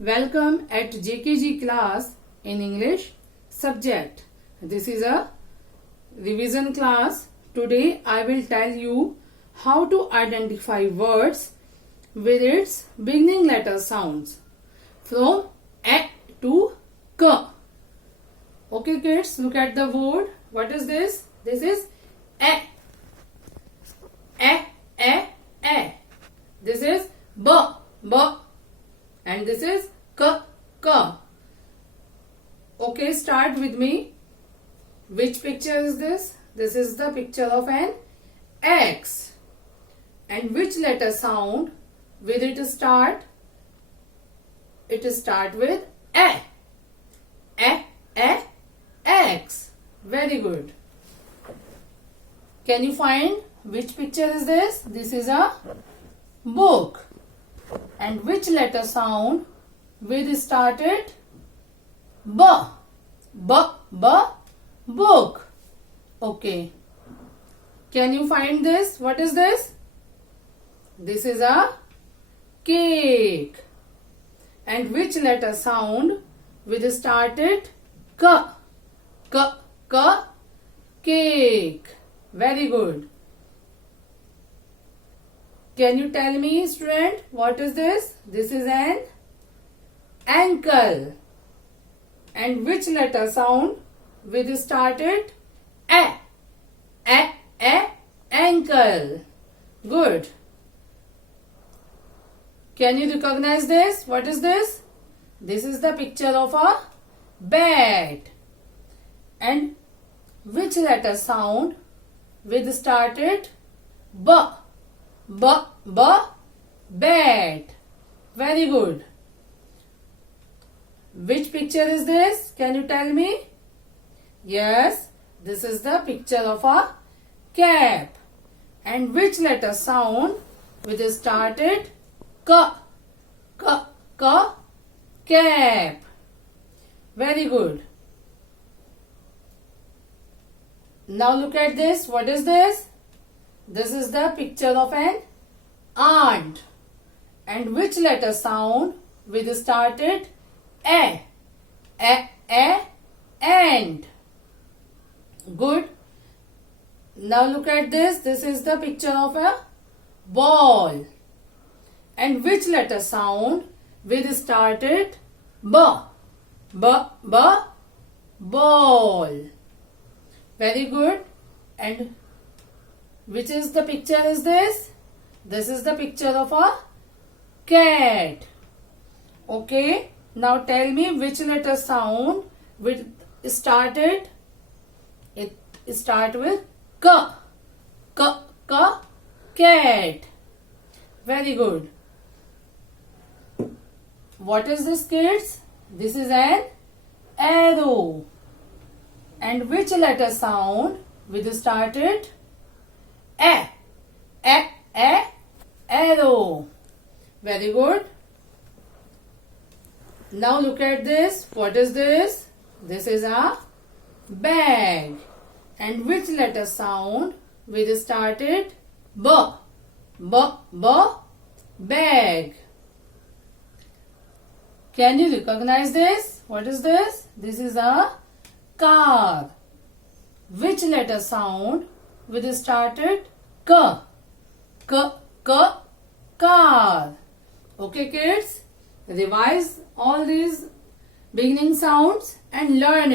Welcome at JKG class in English subject. This is a revision class. Today I will tell you how to identify words with its beginning letter sounds from A to K. Okay kids, look at the word. What is this? This is A. A, A, A. This is B, B. And this is K, K. Okay, start with me. Which picture is this? This is the picture of an X. And which letter sound will it start? It start with A. A, A, X. Very good. Can you find which picture is this? This is a book. And which letter sound will start it? B. B, B, book. Okay. Can you find this? What is this? This is a cake. And which letter sound will start it? K. K, K, cake. Very good. Can you tell me, student, what is this? This is an ankle. And which letter sound will start it? A. A, A, ankle. Good. Can you recognize this? What is this? This is the picture of a bat. And which letter sound will start it? B. B, B, bat. Very good. Which picture is this? Can you tell me? Yes, this is the picture of a cap. And which letter sound will start it? K, K, K, cap. Very good. Now look at this. What is this? This is the picture of an ant. And which letter sound will start it? A. A, A, ant. Good. Now look at this. This is the picture of a ball. And which letter sound will start it? B. B, B, ball. Very good. And which is the picture is this? This is the picture of a cat. Okay. Now tell me which letter sound will start it? It start with K. K, K, cat. Very good. What is this, kids? This is an arrow. And which letter sound will start it? A. A, A, arrow. Very good. Now look at this. What is this? This is a bag. And which letter sound will start it? B. B, B, bag. Can you recognize this? What is this? This is a car. Which letter sound will start it? K. K, K, car. Okay kids, revise all these beginning sounds and learn it.